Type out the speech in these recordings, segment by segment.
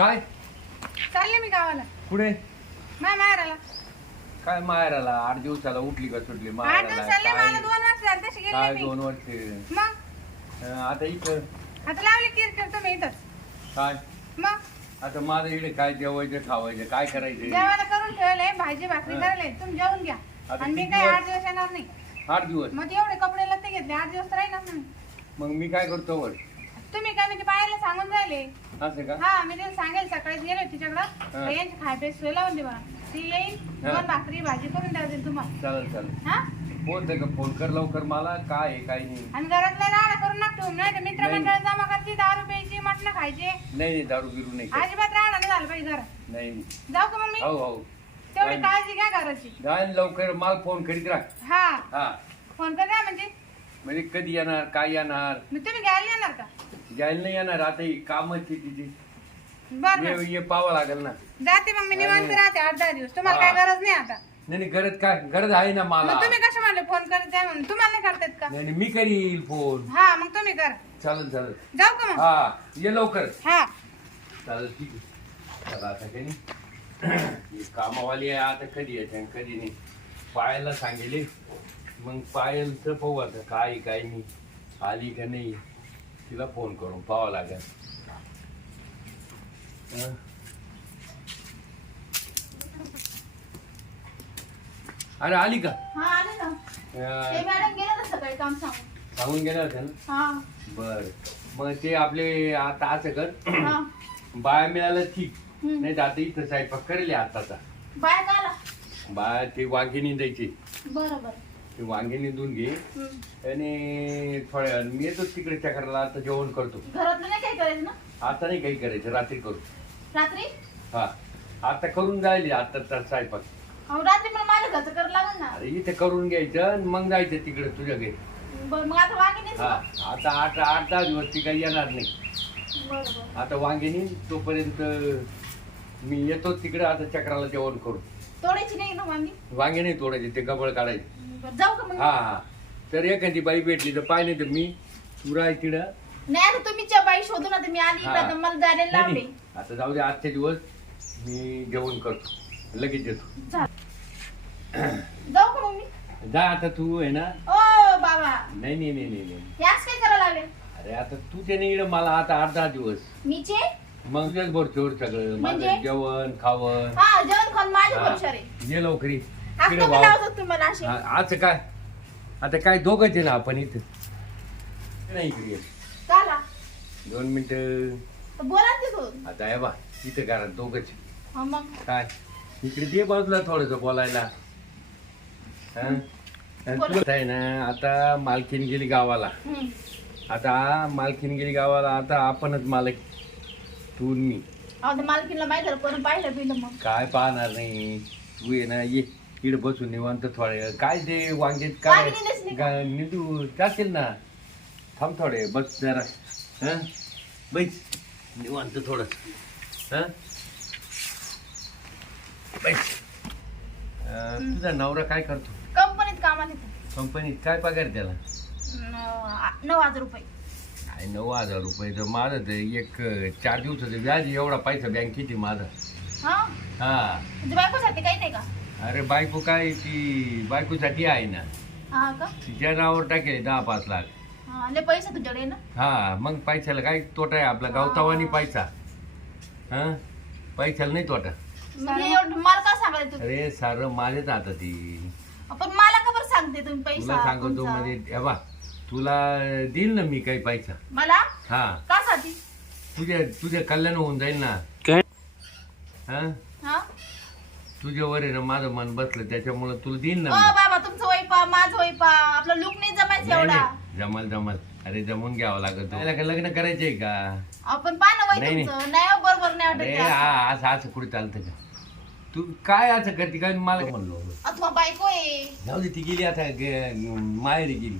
काय? चालले मी गावाला. पुढे माय माहेराला. काय माहेराला? आठ दिवसाला उठली का सुटली आठ माहेराला दिवस चालले मला काय दोन वर्ष झाले तशी काय मी. दोन वर्ष? मग? अं, आता इथं? आता लावली किरकिर तुम्ही इथंच. काय? मग? आता माझं इकडे काय जेवायचं खावायचं काय करायचं? जेवायला करून ठेवलंय भाजी भाकरी हा. करायला तुम्ही जेवून घ्या. आता आणि मी किती काय? आठ दिवस? येणार नाही. आठ दिवस? मग एवढे कपडे लत्ते घेतले आठ दिवस तर नाही. मग मी काय करतो वर? तुम्ही काय म्हणजे पाहायला सांगून राहिले? असं का? हा मी तिला सांगेल सकाळीच गेले तिच्याकडं. हा. यांची खाय पेस्ट सोय लावून देवा ती येईल हा. दोन भाकरी भाजी करून द्यावी तुम्हाला. चालेल चालेल. हा? फोन फोन कर लवकर मला. काय आहे काय नाही. आणि घरातला राडा करून नाक ठेवून नाही तर मित्रमंडळ जमा करायची दारू प्यायची मटणं खायची. नाही नाही दारू बिरू नाही. अजिबात राडा नाही झालं पाहिजे घरात. नाही. जाऊ का मम्मी हो हो. तेवढी. काळजी घ्या घराची. जाईल लवकर मला फोन करीत राह. हा. हा. फोन कर ना म्हणजे. म्हणजे कधी येणार काय येणार? मग तुम्ही घ्यायला येणार का? जायला नाही येणार आता ही कामाची तिची. बरं. ये ये पाहावं लागेल ना. जाते मग मी निवांत. राहते आठ दहा दिवस. तुम्हाला. काय गरज नाही आता. नाही नाही गरज काय? गरज आहे ना मला. मग तुम्ही कसे म्हणले फोन करत जा म्हणून? तुम्हाला नाही करतायत का? नाही नाही, मी करील फोन. हा मग तुम्ही कर. चालेल चालेल. जाऊ का मग? हा ये लवकर. हा. चालेल ठीक आहे. चला आता काही नाही. ही कामावाली आहे आता कधी येते आणि कधी नाही. पायाला सांगेले मग पायलचं पाहू आता काय आहे, काय नाही. आली का नाही? तिला फोन करून पाहावं लागेल? अरे आली का? हा आले ना. ते अं, मॅडम गेले ना सकाळी काम सांगून. सांगून गेल्या होत्या ना? हा. बर. मग ते आपले आता असं कर. हा. बाया मिळालं ठीक. हम्म. नाही तर आता इथं स्वयंपाक करेल आताचा. बाय ते वांगी द्यायची. बरं बरं. ते वांगी निंदून घे. आणि थोड्या मी येतो तिकडे चक्राला आता जेवण करतो. घरातलं नाही काय करायचं ना? आता नाही काही करायचं रात्री करू. रात्री? हा. आता करून जायले आता तर स्वयंपाक. अहो रात्री मला माझ्या घरचं करायला लागेल ना. अरे इथे करून घ्यायचं आणि मग जायचं तिकडे तुझ्या घरी. बरं मग आता वांगी नाही हा. आता आठ आठ दहा दिवस ती काही येणार नाही. बरं बरं. आता वांगिनी तोपर्यंत मी येतो तिकडे आता चक्राला जेवण करू तोडायची नाही ना वांगी? वांगे नाही तोडायचे ते गबळ काढायचे. बरं, जाऊ का मग? हा हा. तर एखादी बाई भेटली तर पाहिजे तर मी तुरा आहे तिकडं. नाही आता तुम्ही बाई शोधू ना मी आली हा. इकडं तर मला जायला नाही, लावले नाही. आता जाऊ दे आजचे दिवस मी जेवण करतो. लगेच येतो. जाऊ का मग मी? जा आता तू आहे ना. ओ बाबा. नाही नाही नाही नाही नाही. याच काय करायला लागले? अरे आता तू त्याने इकडं मला आता आठ दहा दिवस. मीचे? मग तुझ्याच भरचोर सगळं. म्हणजे? माझं जेवण खावण. हा जेवण खाऊन माझ्या हा. भरोशावर आहे. ये लवकरी. आज. लावतात तुम्हाला हा, काय? आता काय दोघंच आहे ना आपण इथं. नाही इकडे. ये. चला. दोन मिनिटं. तर बोला तिथून. आता आहे बा. इथं करा दोघंच हा मग? काय? इकडे दे बाजूला थोडस बोलायला. हा? आणि बोला. तुला आहे ना आता मालकीन गेली गावाला. हम्म. आता मालकीन गेली गावाला आता आपणच मालक. तू आणि मी. अहो ते मालकीनला माहीत झालं कोण पाहिलं मग? काय पाहणार नाही. तू ये ना ये. इकडे बसून निवांत थोडे वेळ. काय ते वांगेत काय? वांगे का? गा- निंदू. जातील ना? थांब थोडे बस जरा. हा? बैस. निवांत थोडं. हा? बैस. अं, तुझा नवरा काय करतो? कंपनीत येते. कंपनीत काय पगार त्याला? नऊ हजार रुपये. काय नऊ हजार रुपये तर माझं तर एक चार दिवसाचं व्याज एवढा पैसा बँकेत आहे माझा? हा? हा. तुझ्या बायकोसाठी काही नाही का? अरे बायको काय ती बायकोसाठी आहे ना. हा का? तिच्या नावावर टाकेल दहा पाच लाख. हा लय पैसे तुझ्याकडे ना? हा मग पैशाला काय तोटा आहे आपला? गावतावानी पैसा. हा? पैशाला नाही तोटा. म्हणजे एवढं मला का सांगायला तू? अरे सारं माझेच आता ती. पण मला का बरं सांगते तुम्ही तुला पैसा? सांगतो तुमचा? म्हणजे हे बा तुला देईल ना मी काही पैसा. मला? हा. का साठी तुझ्या तुझ्या कल्याण होऊन जाईल ना. काय? हा? हा? तुझ्यावर आहे ना माझं मन बसलं त्याच्यामुळे तुला देईन ना ओ मी. बाबा तुमचं वैपा माझं वैपा आपला लुक नाही जमायचं नाही, एवढा. नाही. जमल जमल. अरे जमून घ्यावं लागत काय लग्न करायचंय का? आपण वय नाही, नाही. तुमचं. नाही हो, बरोबर नाही वाटत अरे ते असं. हा असं असं कुठे चालतं का? तू काय असं करते? काय मला म्हणलो. अथवा बायको आहे. जाऊ दे ती गेली आता ग- माहेरी गेली.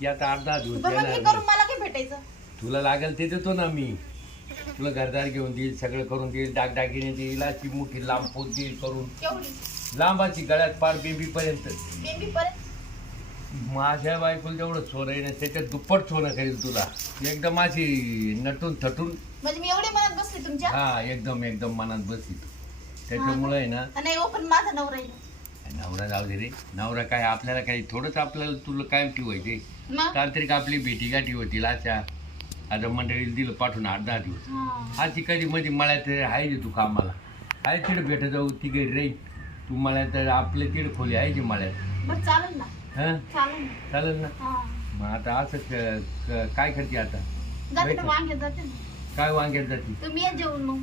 ती आता आठ दहा दिवस पण मग हे येणार करून नाही. मला काय भेटायचं? तुला लागेल ते देतो ना मी. तुला घरदार घेऊन देईल सगळं करून देईल दागदागिने देईल अशी मोठी लांब पोत देईल करून. केवढी? लांबाची गळ्यात पार बेबी पर्यंत बेबी माझ्या बायकोला जेवढं सोनं आहे ना त्याच्यात दुप्पट सोनं करेल तुला. एकदम अशी नटून थटून. म्हणजे मी एवढी म्हणत बसले बसते तुमच्या? हा एकदम एकदम मनात बसली तू. त्याच्यामुळे आहे ना. नाही हो पण माझा नवरा आहे. नवरा जाऊ दे रे. नवरा काय आपल्याला काही थोडंच आपल्याला तुला काय ठेवायचे मग तांत्रिक आपली भेटी गाठी होतील अशा आता मंडळीला दिलं पाठवून आठ दहा दिवस. हा. आजची कधी मध्ये मळ्यात आहे जे तू कामाला. आहे तिकडे भेटत जाऊ ती घरी राहील. तू मळ्यात आपल्या तिकडे खोली आहे की मळ्यात बरं चालेल ना. हा? चालेल ना. चालेल ना? हा. मग आता असं क- क- काय करते आता? जाते बैठ. ना वांग्यात जाते ना. काय वांग्यात जाते? तुम्ही या जेवण मग.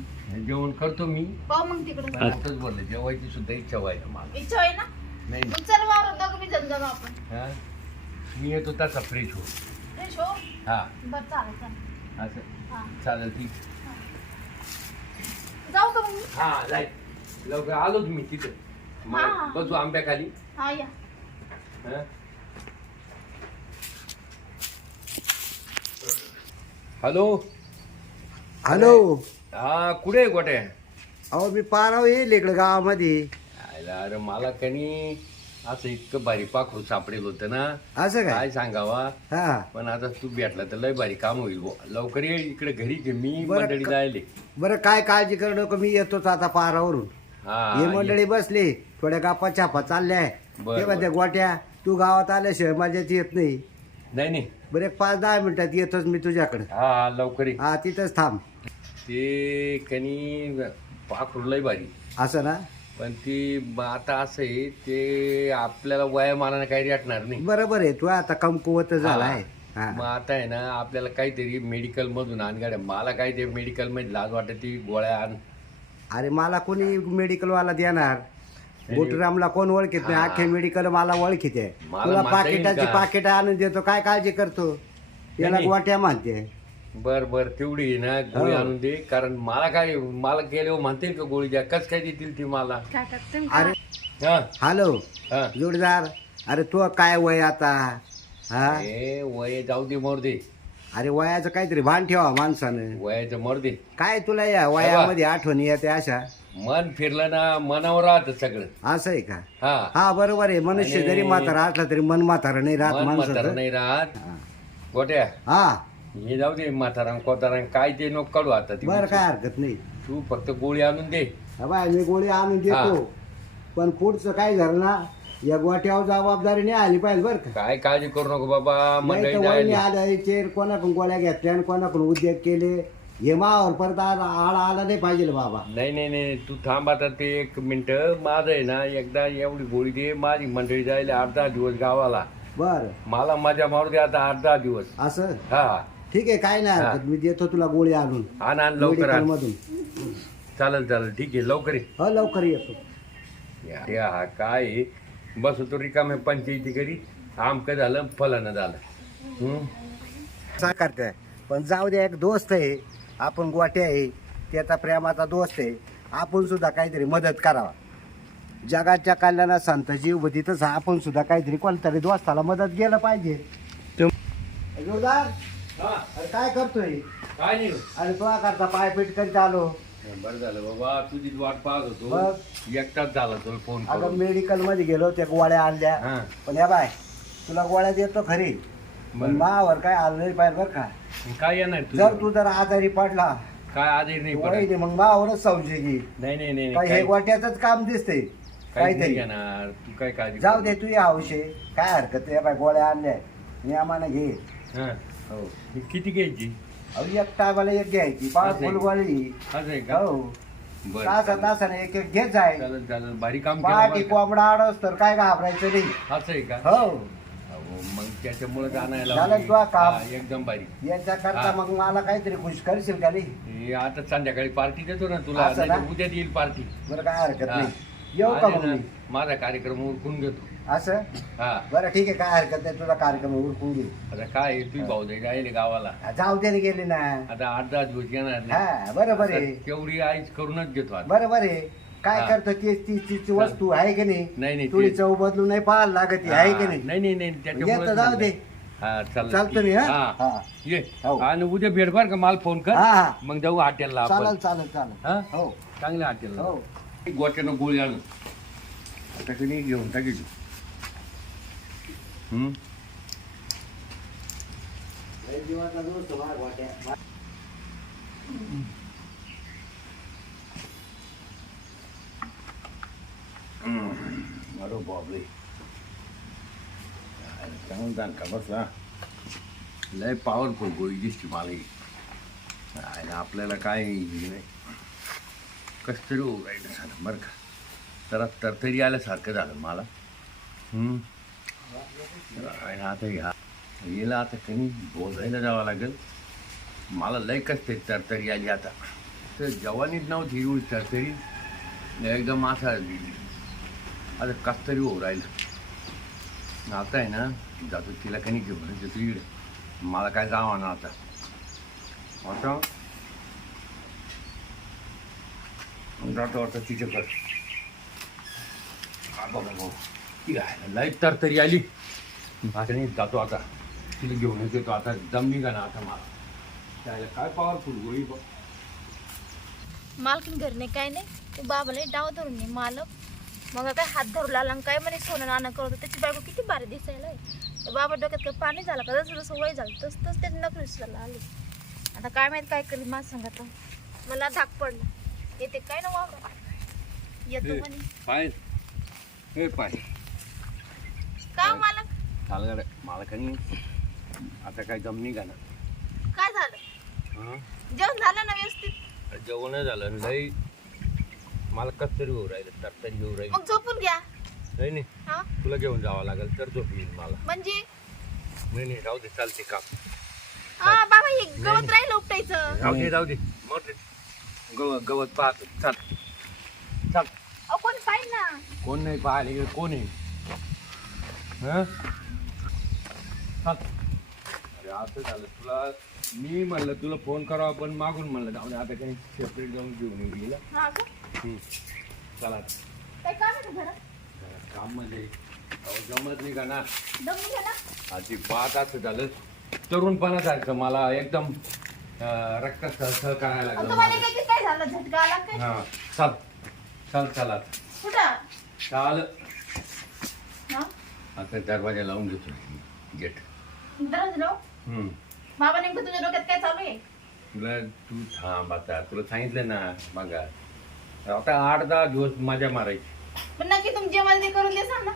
जेवण करतो मी. पाहू मग तिकडे. आताच बोलले जेवायची सुद्धा इच्छा व्हायला मला. इच्छा आहे ना? नाही. मग चल वावरात दोघं मी जण जाऊ आपण. हा? मी येतो तसा फ्रेश हो फ्रेश हो हा. बरं चालेल चालेल. असं. हा. चालेल ठीक. जाऊ का मग मी? हा जाय. लवकर आलोच मी तिथे. हा. बसू आंब्याखाली. हा या. हा. हॅलो. हॅलो. हा कुठे आहे गोट्या? अहो मी पाराव येईल इकडे गावामध्ये. आयला, अरे मला कनी असं इतकं भारी पाखरू सापडेल होतं ना. असं काय? काय सांगावा? हा. पण आता तू भेटला तर लय भारी काम होईल बुवा. लवकर ये इकडे घरी घे. मी बरं, मंडळी जायले. बरं काय काळजी करू नको मी येतोच आता पारावरून. हा हे ये. मंडळी बसली थोड्या गप्पा छापा चालल्या. बरं, ते म्हणते गोट्या तू गावात आल्याशिवाय मजाच येत नाही. नाही नाही. बरं एक पाच दहा मिनिटात येतोच मी तुझ्याकडे. हा हा, लवकर ये. हा तिथंच थांब. ते कनी पाखरू लय भारी असं ना? पण ती ब- आता असं आहे ते आपल्याला वयामानाने काही रेटणार नाही. बरोबर आहे तू आता कमकुवत झालाय. हा. मग आता आहे ना आपल्याला काहीतरी मेडिकल मधून आण गाड्या. मला काय ते मेडिकलमध्ये लाज वाटत ती गोळ्या आण. अरे मला कोणी मेडिकल वाला देणार. बोटरामला कोण ओळखीत नाही. अख्खे मेडिकल मला ओळखीत आहे. मला तुला म्हणता येईल पाकिटाची का? पाकिट आणून देतो काय काळजी करतो? याला नाही. गोट्या मानते बर बर तेवढी आहे ना गोळी हो. आणून दे. कारण मला काय मला गेल्यावर म्हणतील का गोळी द्या? कस काय देतील ती मला? अरे हा. हॅलो हा. जोडदार अरे तू काय वय आता? हा? ए वय जाऊ दे मोर दे. अरे वयाचं काहीतरी भान ठेवा माणसानं. वयाचं मोर दे. काय तुला या वयामध्ये आठवणी येते अशा? मन फिरलं ना मनावर राहत सगळं. असं आहे का? हा. हा बरोबर आहे. मनुष्य जरी म्हातारा असला तरी मन म्हातारा नाही राहत मन म्हातारा माणसाचं. नाही राहत. गोट्या. हा. हे जाऊ दे म्हातारा कोतारा काय ते नको काढू आता ती बरं काय हरकत नाही. तू फक्त गोळी आणून दे. हा बाय मी गोळी आणून देतो. पण पुढचं काय झालं ना या गोट्यावर जबाबदारी नाही आली पाहिजे बरं का. काय काळजी करू नको बाबा मंडळी जायला. आधारीचे कोणाकडून गोळ्या घेतल्या आणि कोणाकडून उद्योग केले हे मावर परत आला आळा आला नाही पाहिजे बाबा. नाही नाही नाही तू थांब आता ते एक मिनिट. माझं आहे ना एकदा एवढी गोळी दे माझी मंडळी जायला आठ दहा दिवस गावाला. बर. मला मजा मारू दे आता आठ दहा दिवस. असं? हा. ठीक आहे काय नाही हरकत. मी देतो तुला गोळी आणून. आण आण लवकर आण. मधून. चालेल चालेल. ठीक आहे लवकर ये. हो लवकर येतो. अरे हा काय आहे? बस तो रिकामे पंचायती करी. आमकं झालं फलानं झालं. हम्म? असं करताय. पण जाऊ दे एक दोस्त आहे. आपण गोटे आहे. त्याचा प्रेमाचा दोस्त आहे. आपण सुद्धा काहीतरी मदत करावा. जगाच्या कल्याणात संत जीव तिथंच आपण सुद्धा काहीतरी कोणतरी दोस्ताला मदत गेलं पाहिजे. जोरदार. हा, अरे काय करतोय? काय नाही. अरे तुला करता पायपीट करीत आलो. बरं झालं बाबा तुझी वाट पाहत होतो. एकटाच झाला तो फोन अगं करून. मेडिकलमध्ये गेलो त्या गोळ्या आणल्या. हा. पण या बाय तुला गोळ्या देतो खरी पण बरं. मावर काय आलं नाही पाहिजे बरं का? काय येणार जर तुझं तू जर आजारी पडला काय आधी नाही पडत. वहिनी मग मावरच संशय घे नाही नाही नाही काय हे गोट्याच काम दिसते काहीच नाही काहीतरी. घेणार तू काय काळजी जाऊ दे तू या औषध. काय हरकत नाही बाय गोळ्या आणल्या. नियमाने घे. हा. हो. ही किती घ्यायची? अहो एक टायमाला एक घ्यायची. पाच असं आहे. असं आहे का? हो. तासा. तासाने एक एक घेत जाय. चालेल चालेल. भारी काम केलं पाठी बरं का? कोंबडा आडस तर काय घाबरायचं नाही. असं आहे का? हो. अहो, मग त्याच्यामुळे जाणायला झालं तुझं काम? एकदम भारी याच्या करता हा. मग मला काहीतरी खुश करशील का नाही? हे आता संध्याकाळी पार्टी देतो ना तुला. असं ना? नाहीतर उद्या येईल पार्टी. बरं काय हरकत हा. नाही. येऊ का मग मी? माझा कार्यक्रम उरकून घेतो. असं? हा. बरं ठीक आहे काय हरकत नाही तुझा कार्यक्रम उरकून घे. आता काय तू भाऊ जाईल राहिले गावाला. जाऊ दे गेली ना. आता आठ दहा दिवस येणार नाही. हा बरोबर आहे. आता तेवढी आईच करूनच घेतो आता. बरोबर आहे. काय हा. करतो ती ती तीची वस्तू आहे की नाही? नाही नाही तुझी ते- चव बदलून नाही पाहायला लागत आहे की नाही? नाही नाही नाही त्याच्यामुळेच येतं जाऊ दे. म्हणलं. हा चालेल चालतं मी हा? हा. हा. ये. हो. आणि उद्या भेट बर का मला फोन कर. हा हा. मग जाऊ हॉटेलला चालेल आपण. चालेल चालेल हा? हो. चांगल्या हॉटेलला. हो. गोट्यानं गोळी आणून. आता कधी घेऊन टाकायची लय पॉवरफुल गोळी दिसते मला आणि आपल्याला काय नाही. कसं तरी उगायचं झालं बरं का. तर तरतरी आल्यासारखं झालं मला. आता ह्या हिला आता कधी? बोलायला जावं लागेल. मला लय कस ते तरतरी आली आता. तर जवानीत नव्हती एवढी तरतरी. एकदम मासा आता कस तरी होऊ राहिलं. आता आहे ना जातो तिला कणी घेऊन येतो इकडे. मला काय जावा ना आता. आता? जातो आता तिच्याकडे. बाबा बाबा ती आहे लय आली. आता जातो आता. तिला घेऊन येतो आता. दम निघा ना आता मला? त्याला काय पॉवरफुल गोळी बघ. मालकीन घरी नाही काय नाही ते बाबाला डाव धरून नाही मालक. मग काय हात धरू लागला आणि काय म्हणे सोनं नाणं करत. त्याची बायको किती भारी दिसायला आहे. बाबा डोक्यात काय पाणी झालं का? जसं जसं वय झालं तस तस ते नकली सुद्धा आले. आता काय माहीत काय करी माझ सांगत मला धाक पडला. येते काय ना वावर? येतो म्हणे. पाय. हे पाय. मालक चालगड. मला कणी आता काय दम निघा ना काय झालं? हं? जेवण झालं ना व्यवस्थित? जेवण झालं. लय मला कस तरी होऊ राहिलं तर तरी होऊ राहिलं. मग झोपून घ्या. नाही नाही. हा? तुला घेऊन जावं लागेल तर झोप येईल मला. म्हणजे? नाही नाही राहू दे चालते काम. हा बाबा हे गवत राहिलं उपटायचं. राहू दे राहू दे. मग गवत गवत पाहतो चाल. चाल. अहो कोण पाहिजे ना? कोण नाही पाहिले कोण आहे? हं? अरे असं झालं तुला मी म्हणलं तुला फोन करावा पण मागून म्हणलं जाऊ दे, आता काही सेपरेट जाऊन घेऊन येऊ गेला हा का? चला. काय काम आहे घरात? जरा काममध्ये अहो, जमत नाही का ना? दमून घ्या ना. आधी बात असं झालं. तरुणपणासारखं मला एकदम अं, रक्त सळसळ करायला अहो, लागलं तुम्हाला मला. काय काय झालं? झटका आला काय? हा. चाल. चाल चला. कुठं? चाल. हा? आता दरवाजा लावून घेतो गेट. दरवाजा लाव हम्म. बाबा नेमकं तुझ्या डोक्यात काय चालू आहे? तुला तू थांब आता. तुला सांगितलं ना आता आठ दहा दिवस मजा मारायची. पण नक्की तुमची करून देसाल ना?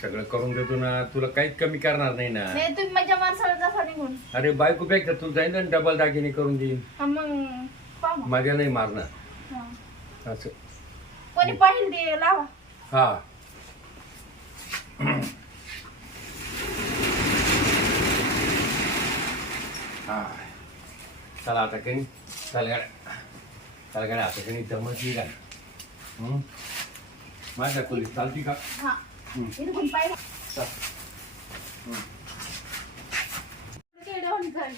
सगळं करून देतो ना. तुला काहीच कमी करणार नाही ना. नाही तुम्ही माझ्या माणसाला जसा निघून. अरे बायकोपेक्षा तू सांगितलं ना डबल दागिने करून देईन. हा मग पाहा. मग. मजा नाही मारणार. हा. असं. कोणी पाहिजे ते? लावा. हा. हा चला आता काही चल गाड्या चल गाड्या आता काही दमत नाही का हं? माझ्या खोली चालती का हा. इथं कोणी चल. डोन कर.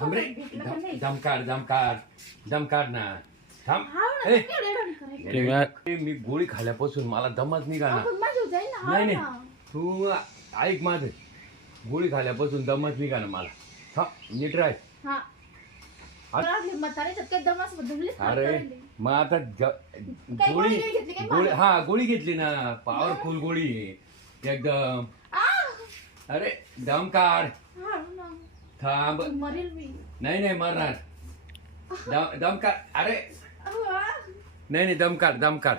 थांब रे कोणी भेटलं का नाही? ना थांब हा ना, ए. केवढे डोन करायचे? ए, मी गोळी खाल्यापासून मला दमत नाही का ना आपण माझ्यावर जाईल ना, हा नाही ना. नाही तू ऐक माझं गोळी खाल्यापासून दमत नाही का ना मला नीट हा. दमास नाही अरे. मग आता ज- गोळी गोळी घेतली काय गोळी मला? हा गोळी घेतली ना. पॉवरफुल गोळी. आहे. एकदम. आ! अरे दम काढ. हा ना. थांब. मरेल मी. नाही नाही मरणार. दम दम काढ. अरे. आ! नाही नाही दम काढ दम काढ.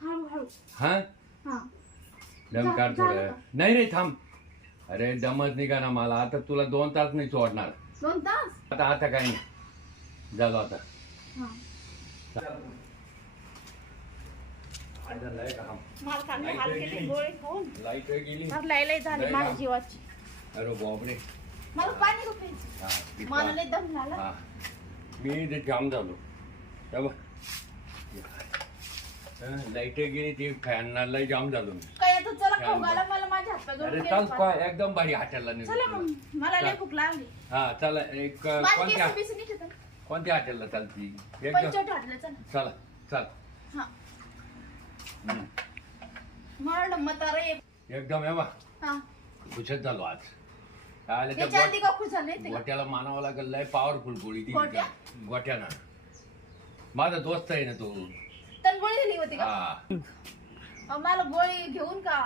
हळू हळू. हा? हा. दम काढ झालं थोडं. का? नाही नाही थांब. अरे दमत नाही का ना मला. आता तुला दोन तास नाही सोडणार. दोन तास? आता आता काय नाही. झालं आता. हा. मला कांदा हाल केले गोळे खाऊन. लाइट गेली मला लायलाय झाली लय माझ्या का? जीवाची. अरे बापरे. मला पाणी गुपायचं हा, ती मला पा- लय दम झाला. हा. मी ते जाम झालो. तेव्हा लाइट गेली ते फॅन जाम झालो मी. चला खाऊ. घाला मला माझ्या अरे चाल एकदम भारी हॉटेलला चला मला लय भूक लागली. हा चला एक अ, माझी कोणत्या केस बिस नीट येतं. कोणत्या हॉटेलला चालती? एकदम पंचवटी चला. चला चल. हा. हम्म. मला म्हातारा एक एकदम हे बा. हा. खुशच झालो आज. आले त्या याच्या आधी गोट- का खुश झाले ते गोट्याला मानावं लागेल लय पॉवरफुल गोळी ती गोट्या? गोट्याना. माझा दोस्त आहे ना तो. तर गोळी दिली होती का? हा. मला गोळी घेऊन का?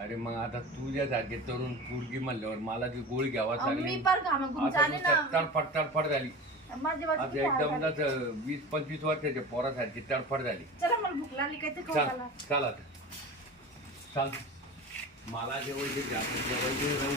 अरे मग आता तुझ्यासारखे तरुण पोरगी म्हणल्यावर मला ती गोळी घ्यावाच अहो, मी लागली पार घामाघूम आता झाले ना. नुसतं तडफड तडफड झाली. आता एकदम वीस पंचवीस वर्षाच्या पोरासारखी तडफड झाली. चला मला भूक लागली काय ते खाऊ चल घाला. चल आता. चाल. मला जेवायचे ते आपण जेवायचे राहून